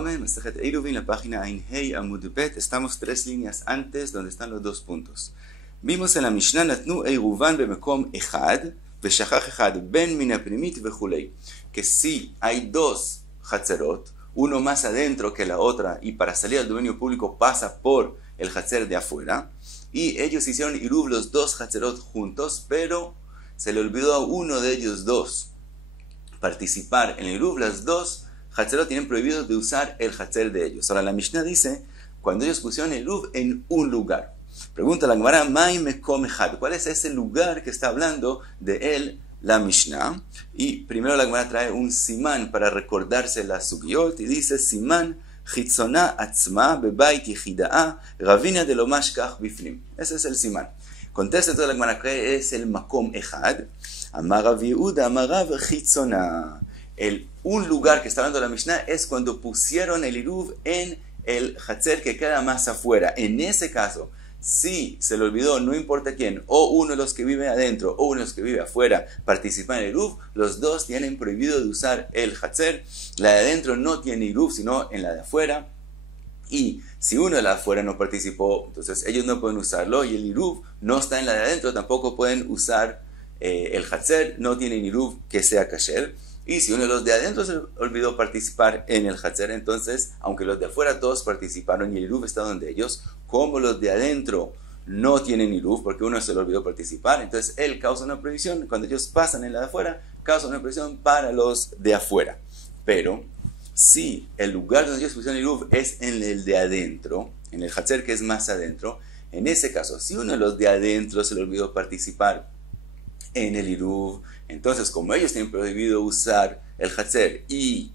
Shalom, Masejet Eruvin, la página Ain Hei Amud Bet. Estamos 3 líneas antes donde están los 2 puntos. Vimos en la Mishnah Natnu Eruvan bemekom echad veshachach echad ben min hapnimit vechulei, que si hay 2 hatzerot, uno más adentro que la otra, y para salir al dominio público pasa por el hatzer de afuera, y ellos hicieron Iruv los 2 hatzerot juntos, pero se le olvidó a uno de ellos 2 participar en el Iruv. Las 2 hatzerot tienen prohibido de usar el hatzer de ellos. Ahora la Mishnah dice, cuando ellos pusieron el Iruv en un lugar. Pregunta la Gemara, Mai mekom echad, ¿cuál es ese lugar que está hablando de él la Mishnah? Y primero la Gemara trae un simán para recordarse la sugiot, y dice, simán chitzona atzma bebait yichida'a ravina de lo mashkach bifnim. Ese es el simán. Contesta toda la Gemara, ¿qué es el makom echad? Amar Rav Yehuda, amar Rav chitzona. Un lugar que está hablando la Mishnah es cuando pusieron el Iruv en el hatzer que queda más afuera. En ese caso, si se le olvidó, no importa quién, o uno de los que vive adentro o uno de los que vive afuera participa en el Iruv, los 2 tienen prohibido de usar el hatzer. La de adentro no tiene Iruv, sino en la de afuera. Y si uno de la de afuera no participó, entonces ellos no pueden usarlo, y el Iruv no está en la de adentro, tampoco pueden usar el hatzer, no tienen Iruv que sea kasher. Y si uno de los de adentro se olvidó participar en el hatzer, entonces, aunque los de afuera todos participaron y el Iruv está donde ellos, como los de adentro no tienen Iruv porque uno se le olvidó participar, entonces él causa una prohibición. Cuando ellos pasan en la de afuera, causa una prohibición para los de afuera. Pero si el lugar donde ellos pusieron Iruv es en el de adentro, en el hatzer que es más adentro, en ese caso, si uno de los de adentro se le olvidó participar en el Iruv, entonces como ellos tienen prohibido usar el hatzer y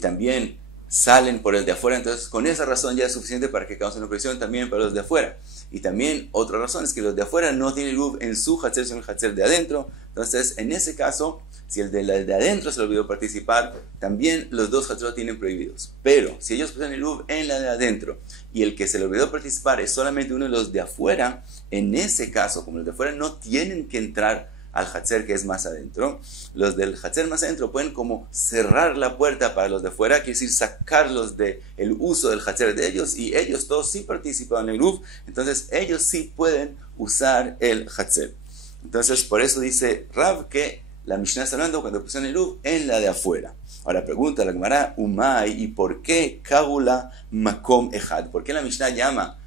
también salen por el de afuera, entonces con esa razón ya es suficiente para que cause una prohibición también para los de afuera. Y también otra razón es que los de afuera no tienen Iruv en su hatzer, sino el hatzer de adentro. Entonces en ese caso, si el de adentro se le olvidó participar, también los 2 hatzerot tienen prohibidos. Pero si ellos pusieron el Iruv en la de adentro y el que se le olvidó participar es solamente uno de los de afuera, en ese caso, como los de afuera no tienen que entrar al hatzer que es más adentro, los del hatzer más adentro pueden como cerrar la puerta para los de afuera, quiere decir sacarlos del uso del hatzer de ellos, y ellos todos sí participan en el Iruv, entonces ellos sí pueden usar el hatzer. Entonces por eso dice Rav que la Mishnah está hablando cuando pusieron el Iruv en la de afuera. Ahora pregunta la Gemara, Umay, ¿y por qué Kabula Makom Echad? ¿Por qué la Mishnah llama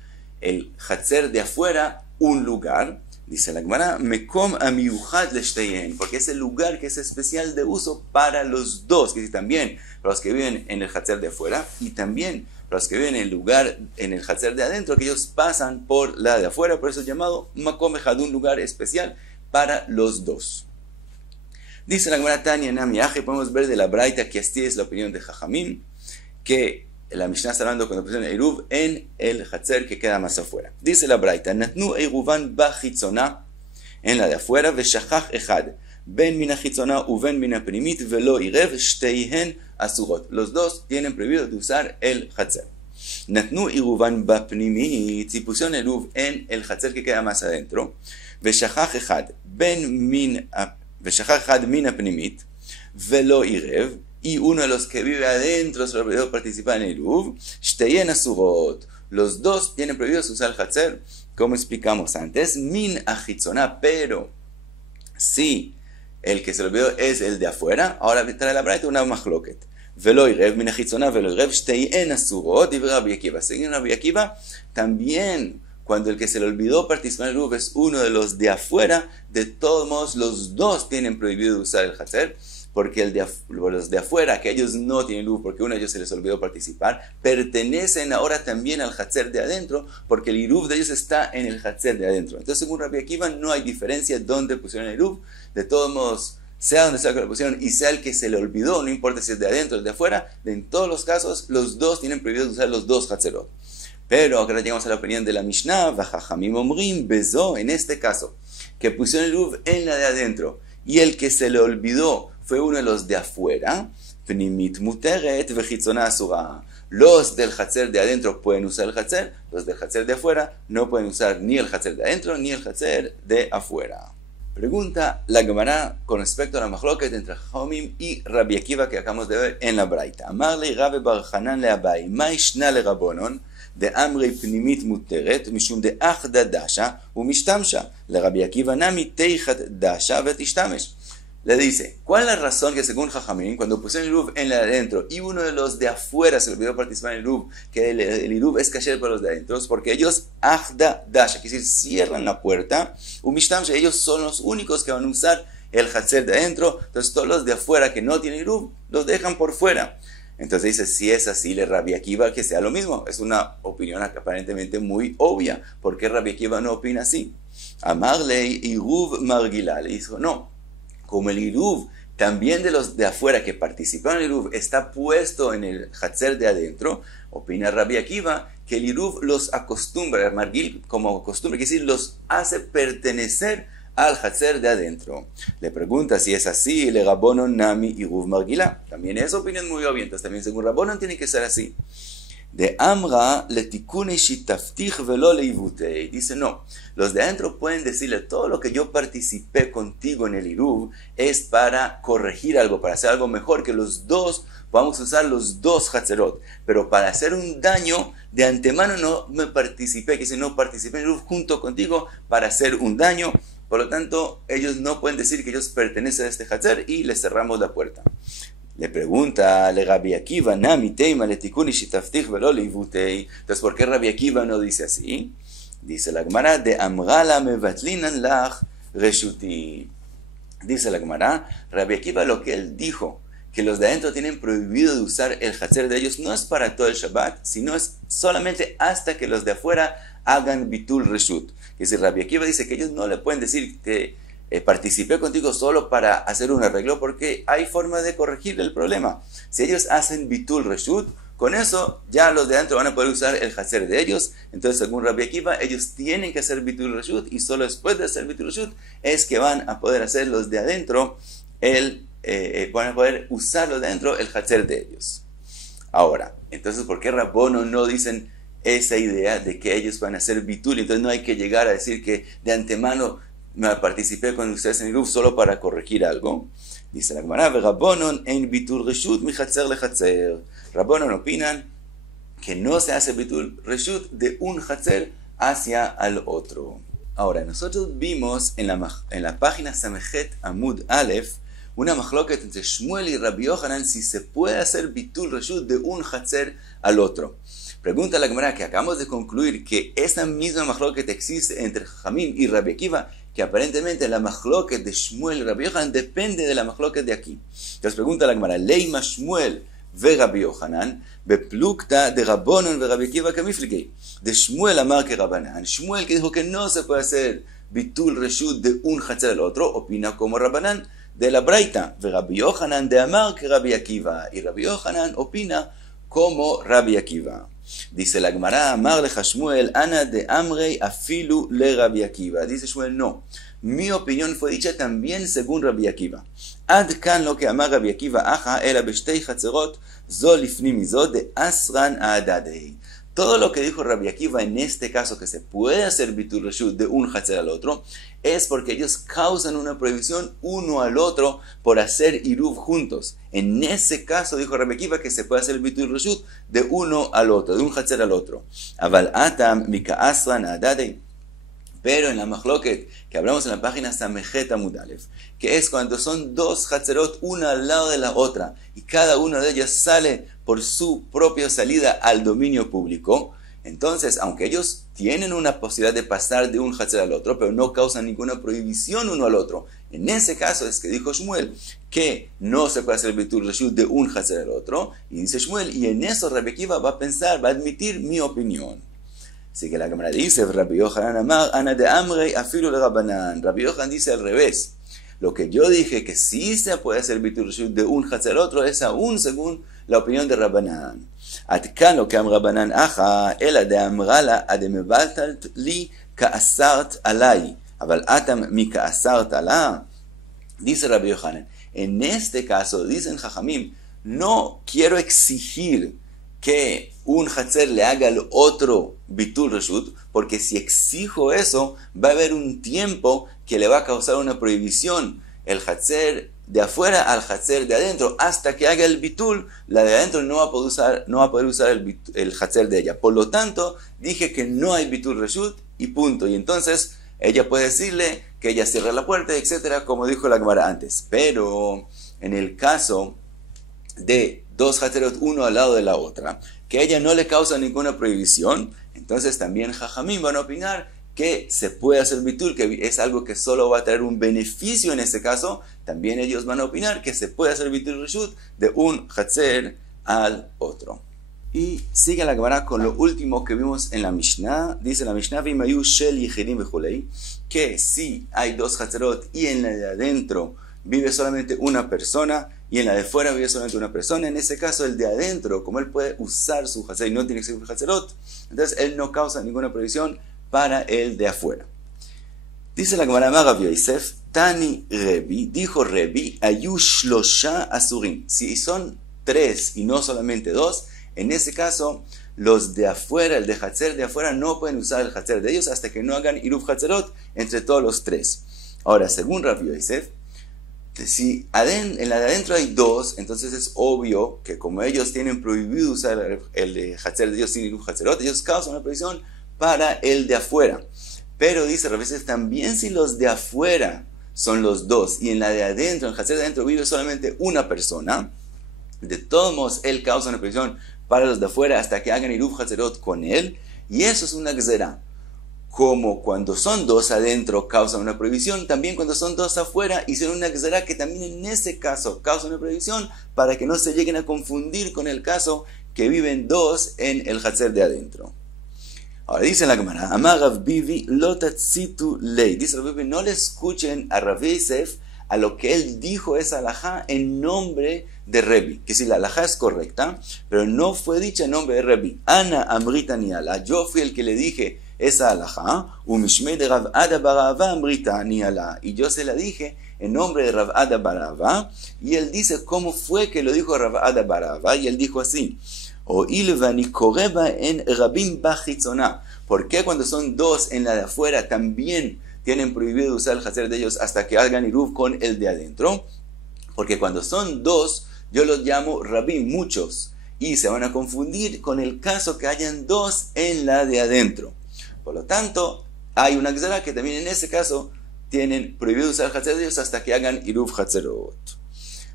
el hatzer de afuera un lugar? Dice la Gemara, Mekom Amiuchad Leshteyen, porque es el lugar que es especial de uso para los 2, que es también para los que viven en el hatzer de afuera y también para los que viven en el lugar, en el hatzer de adentro, que ellos pasan por la de afuera, por eso es llamado Makom Echad, un lugar especial para los 2. Dice la Gemara Tanya Namiaje, podemos ver de la Braita que así es la opinión de Jajamim, que la Mishnah está hablando cuando pusieron Iruv en el hatzer que queda más afuera. Dice la Braita, Natnu Eruvan bachitzona, en la de afuera, veshachach echad, ben min hachitzona uben min hapnimit velo irev shteihen asurot. Los 2 tienen prohibido de usar el hatzer. Natnu Eruvan bapnimit, si pusieron Iruv en el hatzer que queda más adentro, veshachach echad, veshachach echad min hapnimit velo irev, y uno de los que vive adentro se le olvidó participar en el Iruv, shteyen asurot. Los 2 tienen prohibido usar el hatzer, como explicamos antes, min achitzona, pero si el que se le olvidó es el de afuera, ahora trae la braita una machloket. Velo irev min achitzona, velo irev shteyen asurot, y Rabbi Akiva. Según Rabbi Akiva, también cuando el que se le olvidó participar en el Iruv es uno de los de afuera, de todos modos los 2 tienen prohibido usar el hatzer, porque los de afuera, que ellos no tienen Iruv, porque uno de ellos se les olvidó participar, pertenecen ahora también al hatzer de adentro, porque el Iruv de ellos está en el hatzer de adentro. Entonces, según Rabbi Akiva, no hay diferencia dónde pusieron el Iruv. De todos modos, sea donde sea que lo pusieron, y sea el que se le olvidó, no importa si es de adentro o de afuera, en todos los casos, los 2 tienen prohibido usar los 2 hatzerot. Pero ahora llegamos a la opinión de la Mishnah, Vajajamim Omrim, Bezo, en este caso, que pusieron el Iruv en la de adentro, y el que se le olvidó fue uno de los de afuera, Pnimit muteret vechitzona asura. Los del hatzer de adentro pueden usar el hatzer, los del hatzer de afuera no pueden usar ni el hatzer de adentro ni el hatzer de afuera. Pregunta la Gemara con respecto a la machloket entre Jajamim y Rabbi Akiva que acabamos de ver en la Braita. Amarle Rabbi Bar Hanan le Abai, ma ishna le Rabbonon, de Amrei Pnimit Muteret, mishum de Achda Dasha, umishtamsha, le Rabbi Akiva nami teichat Dasha vetishtamesh. Le dice, ¿cuál es la razón que según Jajamim, cuando pusieron el Iruv en el de adentro y uno de los de afuera se olvidó participar en el Iruv, que el Iruv es kasher para los de adentro? Porque ellos, Achda Dasha, quiere decir, cierran la puerta, Umishtamsha, ellos son los únicos que van a usar el Hatzer de adentro, entonces todos los de afuera que no tienen Iruv, los dejan por fuera. Entonces dice, si es así, le Rabbi Akiva que sea lo mismo. Es una opinión aparentemente muy obvia. ¿Por qué Rabbi Akiva no opina así? Amarle Iruv Margila, le dijo, no. Como el Iruv, también de los de afuera que participaron en el Iruv, está puesto en el Hatzer de adentro, opina Rabbi Akiva que el Iruv los acostumbra, Margil como costumbre, quiere decir, los hace pertenecer al Hatzer de adentro. Le pregunta si es así, le Rabbonon nami Iruv Margila. También es opinión muy obvia, entonces también según Rabbonon tiene que ser así. De Amra le tikune shitaftich velo leivutei. Dice no, los de adentro pueden decirle todo lo que yo participé contigo en el Iruv es para corregir algo, para hacer algo mejor, que los dos vamos a usar los dos Hatzerot, pero para hacer un daño de antemano no me participé, que si no participé en el Iruv junto contigo para hacer un daño. Por lo tanto, ellos no pueden decir que ellos pertenecen a este Hatzer y les cerramos la puerta. Le pregunta, le Rabbi Akiva, nami teima le tikuni shitaftich velo leivutei. Entonces, ¿por qué Rabbi Akiva no dice así? Dice la Gemara, de amrala mevatlinan lach reshuti. Dice la Gemara, Rabbi Akiva lo que él dijo, que los de adentro tienen prohibido de usar el Hatzer de ellos, no es para todo el Shabbat, sino es solamente hasta que los de afuera hagan bitul reshut. Que si Rabbi Akiva dice que ellos no le pueden decir que participé contigo solo para hacer un arreglo, porque hay forma de corregir el problema. Si ellos hacen bitul reshut, con eso ya los de adentro van a poder usar el Hatzer de ellos. Entonces, según Rabbi Akiva, ellos tienen que hacer bitul reshut, y solo después de hacer bitul reshut es que van a poder hacer los de adentro van a poder usar los de adentro el Hatzer de ellos. Ahora, entonces, ¿por qué Rabbonon no dicen esa idea de que ellos van a hacer bitul? Entonces no hay que llegar a decir que de antemano me participé con ustedes en el Iruv solo para corregir algo. Dice la Gemara, Rabbonon en bitul reshut mi Hatzer le Hatzer. Rabbonon opinan que no se hace bitul reshut de un Hatzer hacia al otro. Ahora, nosotros vimos en la página Samechet Amud Aleph una machloket entre Shmuel y Rabbi Yohanan si se puede hacer bitul reshut de un Hatzer al otro. Pregunta la Gemara que acabamos de concluir que esa misma machloket existe entre Jajamim y Rabbi Akiva, que aparentemente la machloket de Shmuel y Rabbi Yohanan depende de la machloket de aquí. Entonces pregunta la Gemara, Leima Shmuel ve Rabbi Yohanan, beplukta de Rabbonon ve Rabbi Akiva kamiflikei. De Shmuel amar que Rabbanan. Shmuel que dijo que no se puede hacer bitul reshut de un Hatzer al otro, opina como Rabbanan de la Braita. Ve Rabbi Yohanan de amar que Rabbi Akiva. Y Rabbi Yohanan opina como Rabbi Akiva. Dice la Gemara, amar leja Shmuel, ana de amrei afilu le Rabbi Akiva. Dice Shmuel, no. Mi opinión fue dicha también según Rabbi Akiva. Ad kan lo que amar Rabbi Akiva, aja, ela beshtei chatzerot, zo lifni mizo de asran aadadei. Todo lo que dijo Rabbi Akiva en este caso, que se puede hacer bitul reshut de un Hatzer al otro, es porque ellos causan una prohibición uno al otro por hacer Iruv juntos. En ese caso dijo Rabbi Akiva que se puede hacer bitul reshut de uno al otro, de un Hatzer al otro. Aval atam mika asran aadadei. Pero en la machloket que hablamos en la página Samechet Amud Aleph, que es cuando son dos Hatzerot una al lado de la otra y cada una de ellas sale por su propia salida al dominio público, entonces aunque ellos tienen una posibilidad de pasar de un Hatzer al otro, pero no causan ninguna prohibición uno al otro, en ese caso es que dijo Shmuel que no se puede hacer bitul reshut de un Hatzer al otro, y dice Shmuel, y en eso Rabbi Akiva va a pensar, va a admitir mi opinión. Así que la Gemara dice, Rabbi Yohanan amar, ana de amrei afilu le Rabbanan. Rabbi Yohanan dice al revés. Lo que yo dije que sí se puede hacer bitul reshut de un Hatzer al otro es aún según la opinión de Rabbanan. Atkan lo que am Rabbanan aja, ela de amrala ademebaltalt li kaasart alai. Aval atam mi kaasart ala. Dice Rabbi Yohanan, en este caso, dicen Jajamim, no quiero exigir que un Hatzer le haga al otro Bitul Reshut, porque si exijo eso, va a haber un tiempo que le va a causar una prohibición el Hatzer de afuera al Hatzer de adentro, hasta que haga el Bitul, la de adentro no va a poder usar el Hatzer de ella. Por lo tanto, dije que no hay Bitul Reshut y punto. Y entonces ella puede decirle que ella cierra la puerta, etcétera, como dijo la Gemara antes. Pero en el caso de dos Hatzerot, uno al lado de la otra, que a ella no le causa ninguna prohibición, entonces también Jajamim van a opinar que se puede hacer bitul, que es algo que solo va a traer un beneficio en este caso. También ellos van a opinar que se puede hacer bitul reshut de un Hatzer al otro. Y sigue la Gemara con lo último que vimos en la Mishnah. Dice la Mishnah, que si hay dos Hatzerot y en la de adentro vive solamente una persona y en la de fuera vive solamente una persona, en ese caso el de adentro, como él puede usar su Hatzer y no tiene que ser un Hatzerot, entonces él no causa ninguna prohibición para el de afuera. Dice la Gemara, Rav Yosef, Tani Rebi, dijo Rebi, Ayush Losha Asurim. Si son tres y no solamente dos, en ese caso, los de afuera, el de Hatzer de afuera, no pueden usar el Hatzer de ellos hasta que no hagan Iruv Hatzerot entre todos los tres. Ahora, según Rav Yosef, si en la de adentro hay dos, entonces es obvio que como ellos tienen prohibido usar el Hatzer de ellos sin Iruv Hatzerot, ellos causan una prohibición para el de afuera. Pero dice Rav Yosef, también si los de afuera son los dos y en la de adentro, en el Hatzer de adentro vive solamente una persona, de todos modos él causa una prohibición para los de afuera hasta que hagan Iruv Hatzerot con él, y eso es una gzera. Como cuando son dos adentro causa una prohibición, también cuando son dos afuera hicieron una gzera que también en ese caso causa una prohibición para que no se lleguen a confundir con el caso que viven dos en el Hatzer de adentro. Ahora dice la Gemara, Amar Rav Bivi lo tatzitu lei. Dice Rav Bivi, no le escuchen a Rav Yosef a lo que él dijo esa alajá en nombre de Rebi. Que si la alajá es correcta, pero no fue dicha en nombre de Rebi. Ana amrita niala. Yo fui el que le dije esa alajá. Umishmei de Rav Ada barava amrita niala. Y yo se la dije en nombre de Rav Ada barava. Y él dice cómo fue que lo dijo Rav Ada barava. Y él dijo así. ¿Por qué cuando son dos en la de afuera también tienen prohibido usar el Hatzer de ellos hasta que hagan Iruv con el de adentro? Porque cuando son dos, yo los llamo Rabim, muchos, y se van a confundir con el caso que hayan dos en la de adentro. Por lo tanto, hay una gzera que también en ese caso tienen prohibido usar el Hatzer de ellos hasta que hagan Iruv Hatzerot.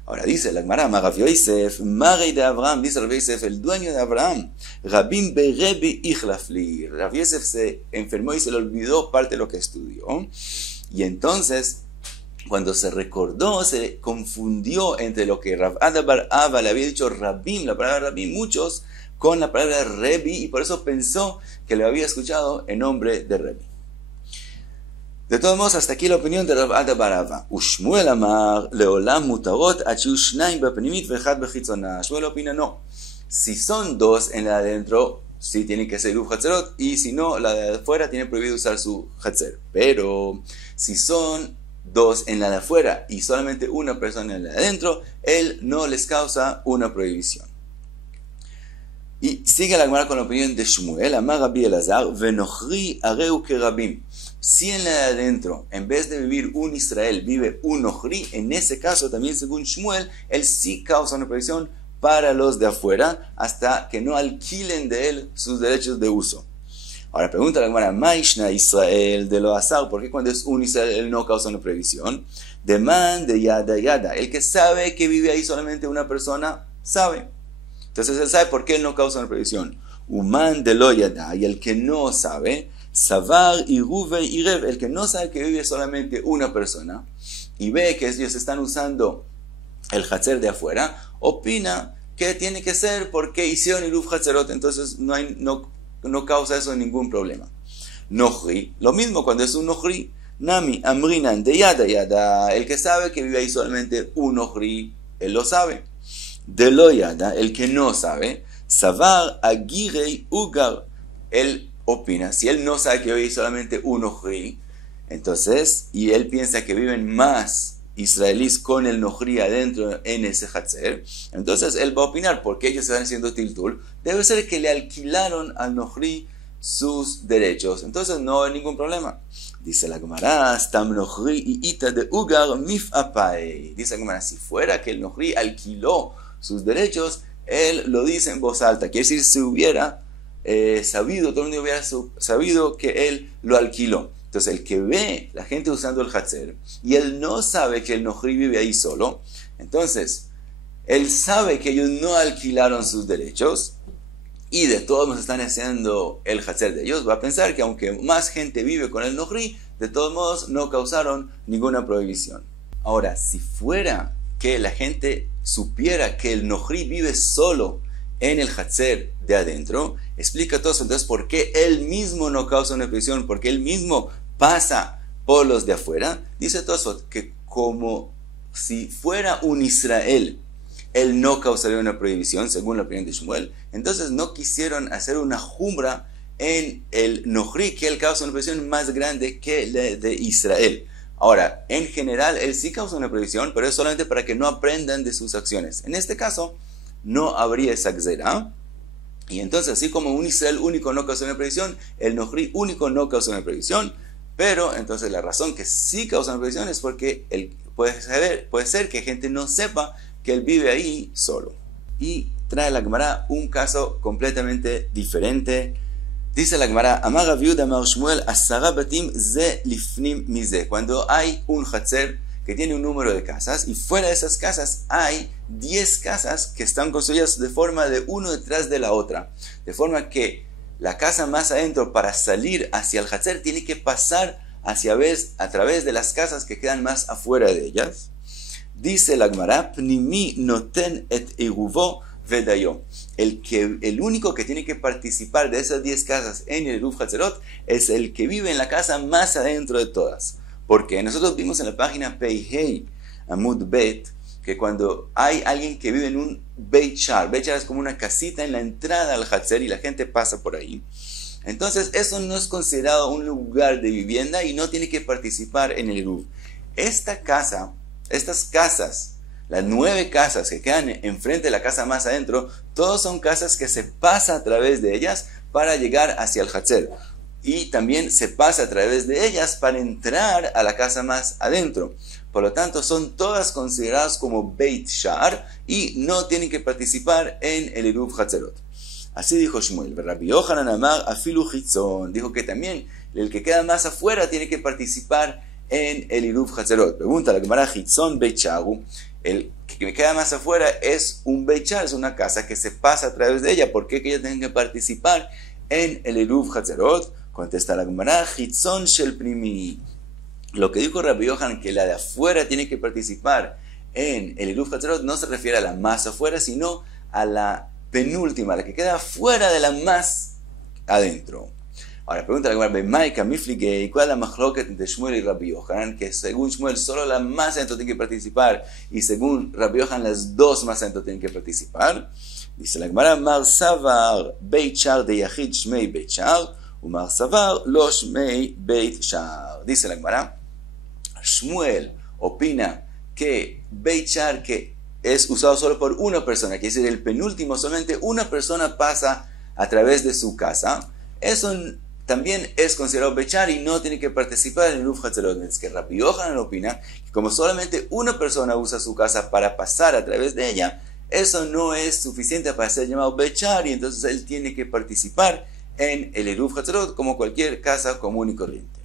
Ahora dice la Gemara, Rav Yosef, Marei de Abraham, dice Rav Yosef, el dueño de Abraham, Rabim berebi ichlafli. Rav Yosef se enfermó y se le olvidó parte de lo que estudió. Y entonces, cuando se recordó, se confundió entre lo que Rav Ada bar Ava le había dicho Rabim, la palabra Rabim, muchos, con la palabra Rebi, y por eso pensó que lo había escuchado en nombre de Rebi. De todos modos, hasta aquí la opinión de Rav Ada bar Ava. Ushmuel amar leolam mutarot achiu shnaim bapnimit vechad bechitzona. Shmuel opina no. Si son dos en la de adentro, sí tienen que ser Iruv Hatzerot, y si no, la de afuera tiene prohibido usar su Hatzer. Pero si son dos en la de afuera y solamente una persona en la de adentro, él no les causa una prohibición. Y sigue la Gemara con la opinión de Shmuel, amar Rabbi Elazar, venochri areu kerabim. Si en la de adentro, en vez de vivir un Israel, vive un Ochri, en ese caso también según Shmuel, él sí causa una prohibición para los de afuera, hasta que no alquilen de él sus derechos de uso. Ahora pregunta la Gemara, Maishna Israel de lo azar, ¿por qué cuando es un Israel él no causa una prohibición? De man de yada yada, el que sabe que vive ahí solamente una persona, sabe. Entonces él sabe por qué él no causa una prohibición. Uman de lo yada, y el que no sabe, Savar y Ruve y Rev, el que no sabe que vive solamente una persona y ve que ellos están usando el Hatzer de afuera, opina que tiene que ser porque hicieron Iruv Hatzerot, entonces no causa eso ningún problema. Nochri, lo mismo cuando es un Nochri, Nami, Amrinan, de Yada Yada, el que sabe que vive ahí solamente un Nochri, él lo sabe. De lo Yada, el que no sabe, Savar, Agirei, Ugar, él opina, si él no sabe que vive solamente un Ochri, entonces, y él piensa que viven más israelíes con el Nohri adentro en ese Hatzer, entonces él va a opinar por qué ellos están haciendo Tiltul. Debe ser que le alquilaron al Nohri sus derechos, entonces no hay ningún problema. Dice la Gemara, Stam Nohri y Ita de Ugar Mif'apai. Dice la Gemara, si fuera que el Nohri alquiló sus derechos, él lo dice en voz alta. Quiere decir, si hubiera sabido, todo el mundo hubiera sabido que él lo alquiló. Entonces, el que ve la gente usando el Hatzer y él no sabe que el Nohri vive ahí solo, entonces, él sabe que ellos no alquilaron sus derechos y de todos modos están haciendo el Hatzer de ellos, va a pensar que aunque más gente vive con el Nohri, de todos modos no causaron ninguna prohibición. Ahora, si fuera que la gente supiera que el Nohri vive solo en el Hatzer de adentro, explica todo eso. Entonces, ¿por qué él mismo no causa una prohibición? ¿Por qué él mismo pasa por los de afuera? Dice Tosfot que como si fuera un Israel, él no causaría una prohibición, según la opinión de Shmuel. Entonces no quisieron hacer una jumbra en el Nohri, que él causa una prohibición más grande que la de Israel. Ahora, en general, él sí causa una prohibición, pero es solamente para que no aprendan de sus acciones. En este caso, no habría esa gzera. Y entonces, así como un Israel único no causa una prohibición, el Nohri único no causa una prohibición. Pero entonces la razón que sí causa una prohibición es porque puede ser que gente no sepa que él vive ahí solo. Y trae la Gemara un caso completamente diferente. Dice la Gemara, Amar Rav Yehuda Amar Shmuel, 10 batim ze lifnim mize. Cuando hay un Hatzer que tiene un número de casas y fuera de esas casas hay 10 casas que están construidas de forma de uno detrás de la otra. De forma que la casa más adentro para salir hacia el Hatzer tiene que pasar a través de las casas que quedan más afuera de ellas. Dice la Gemara, Pnimi noten et eruvo vedayo. El único que tiene que participar de esas 10 casas en el Eruv Hatzerot es el que vive en la casa más adentro de todas. Porque nosotros vimos en la página Peihei Amud Bet que cuando hay alguien que vive en un Beit Shar es como una casita en la entrada al Hatzer y la gente pasa por ahí, entonces eso no es considerado un lugar de vivienda y no tiene que participar en el Eruv. Estas casas, las 9 casas que quedan enfrente de la casa más adentro, todas son casas que se pasa a través de ellas para llegar hacia el Hatzer. Y también se pasa a través de ellas para entrar a la casa más adentro. Por lo tanto, son todas consideradas como Beit Shar y no tienen que participar en el Eruv Hatzerot. Así dijo Shmuel. Rabbi Yochanan Amar Afilu Chitzon. Dijo que también el que queda más afuera tiene que participar en el Eruv Hatzerot. Pregunta la Gemara, Chitzon Beit Sharu. El que me queda más afuera es un Beit Shar, es una casa que se pasa a través de ella. ¿Por qué que ellos tienen que participar en el Eruv Hatzerot? Contesta la Gemara, Chitzon Shel Primi. Lo que dijo Rabbi Yochanan, que la de afuera tiene que participar en el Eruv Hatzerot, no se refiere a la más afuera, sino a la penúltima, la que queda fuera de la más adentro. Ahora, pregunta la Gemara, ¿cuál es la machloket entre Shmuel y Rabbi Yochanan? Que según Shmuel, solo la más adentro tiene que participar, y según Rabbi Yochanan, las dos más adentro tienen que participar. Dice la Gemara, Mar Savar Beit Shar de Yachid Shmei Beit Shar, Umar Savar Lo Shmei Beit Shar. Dice la Gemara, Shmuel opina que Beit Shar, que es usado solo por una persona, quiere decir el penúltimo, solamente una persona pasa a través de su casa, eso también es considerado Beit Shar y no tiene que participar en el Eruv Hatzerot. Es que Rabbi Yochanan opina que como solamente una persona usa su casa para pasar a través de ella, eso no es suficiente para ser llamado Beit Shar y entonces él tiene que participar en el Eruv Hatzerot como cualquier casa común y corriente.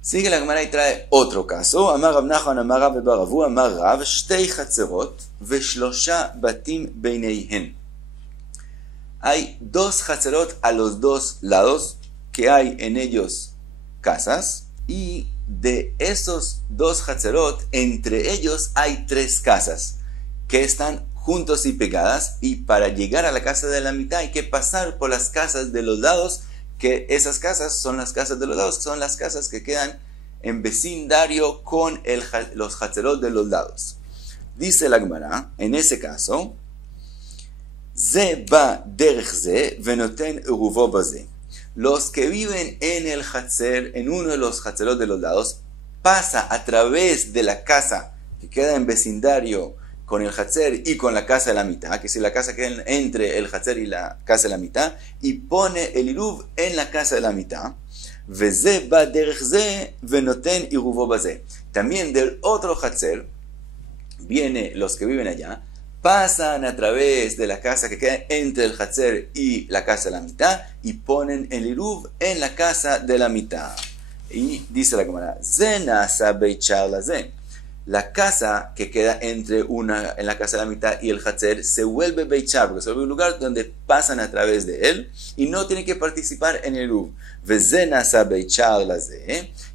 Sigue la Gemara y trae otro caso. Amar Rav Nachman Amar Rav bar Avu Amar Rav Shtei Hatzerot veShlosha batim beineihen. Hay 2 Hatzerot a los 2 lados, que hay en ellos casas, y de esos 2 Hatzerot, entre ellos hay 3 casas que están juntos y pegadas, y para llegar a la casa de la mitad hay que pasar por las casas de los lados, que esas casas son las casas de los lados, que son las casas que quedan en vecindario con los Hatzerot de los lados. Dice la Gemara, en ese caso, Ze ba derech ze venoten eruvo baze. Los que viven en el Hatzer, en uno de los Hatzerot de los lados, pasa a través de la casa que queda en vecindario con el Hatzer y con la casa de la mitad, que si la casa queda entre el Hatzer y la casa de la mitad, y pone el Iruv en la casa de la mitad, también del otro Hatzer, viene los que viven allá, pasan a través de la casa que queda entre el Hatzer y la casa de la mitad, y ponen el Iruv en la casa de la mitad. Y dice la Gemara, la casa que queda en la casa de la mitad y el Hatzer se vuelve Beit Shar, porque se vuelve un lugar donde pasan a través de él y no tienen que participar en el Iruv.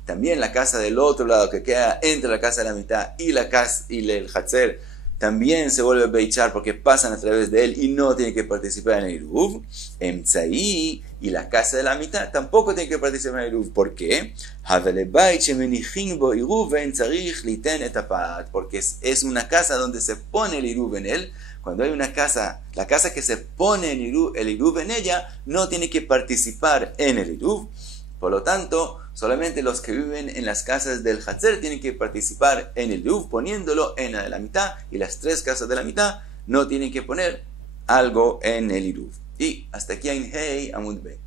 También la casa del otro lado que queda entre la casa de la mitad y el Hatzer también se vuelve Beit Shar porque pasan a través de él y no tienen que participar en el Iruv. Emtzaí y la casa de la mitad tampoco tienen que participar en el Iruv. ¿Por qué? Porque es una casa donde se pone el Iruv en él. Cuando hay una casa, la casa que se pone el Iruv en ella, no tiene que participar en el Iruv. Por lo tanto, solamente los que viven en las casas del Hatzer tienen que participar en el Iruv poniéndolo en la de la mitad, y las 3 casas de la mitad no tienen que poner algo en el Iruv. Y hasta aquí en Hey Amud B.